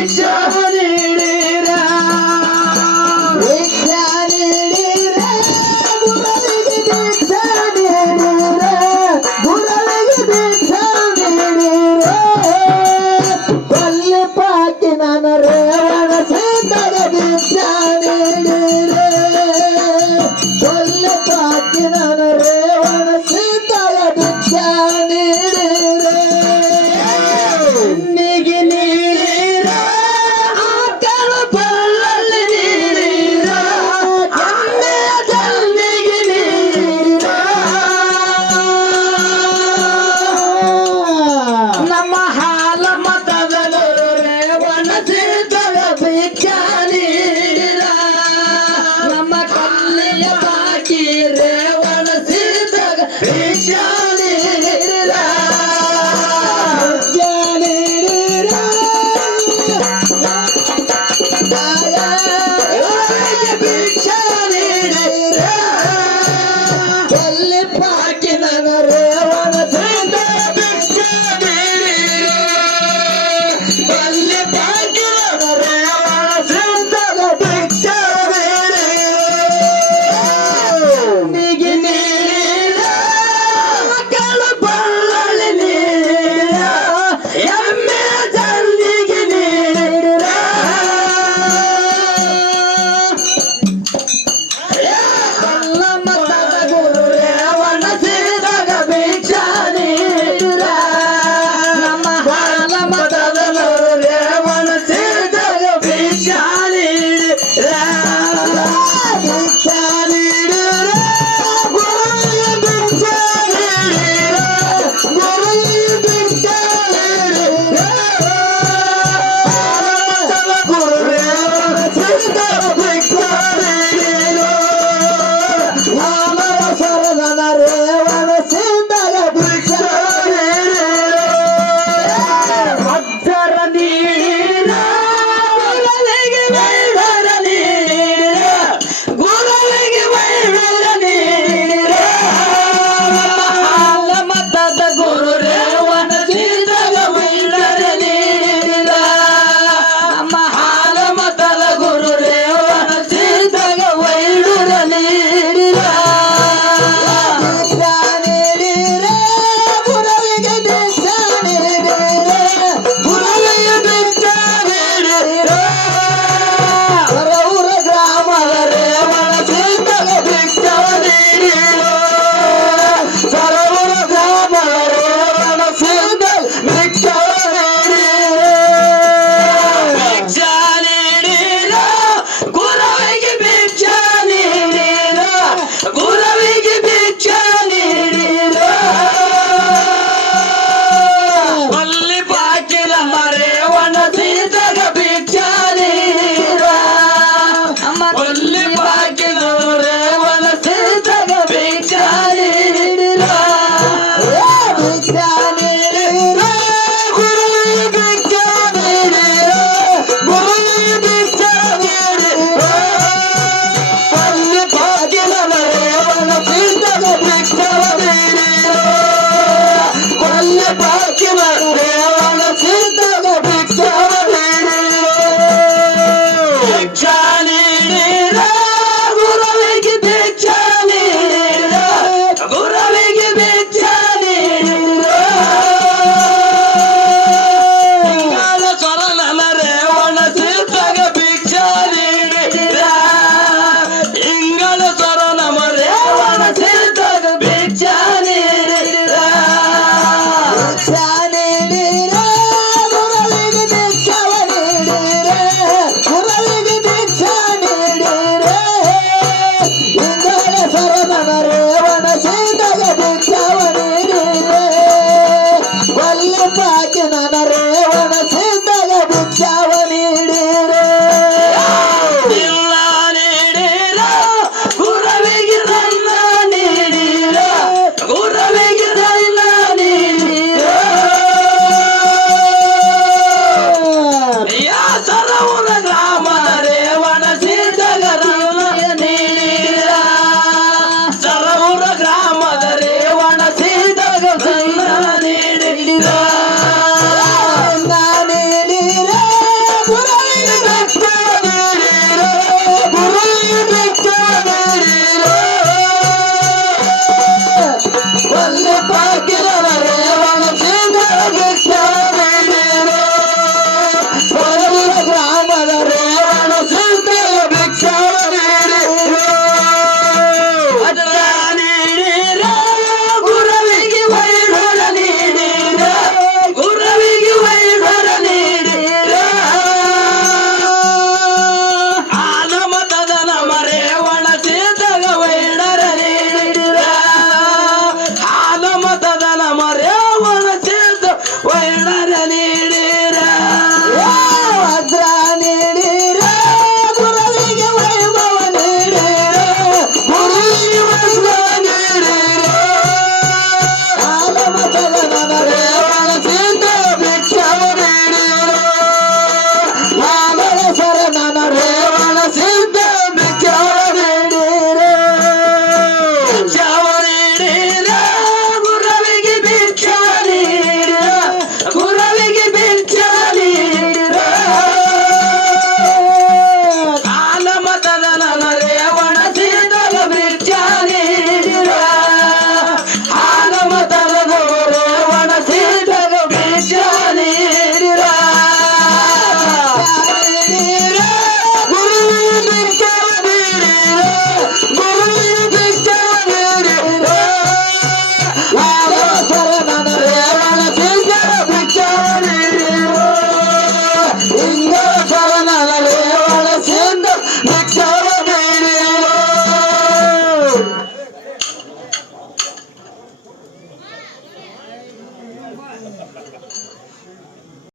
Nation Mamá, mamá, mamá, mamá, mamá, mamá, ಪುರಾಣಿನ ಬೆಟ್ಟ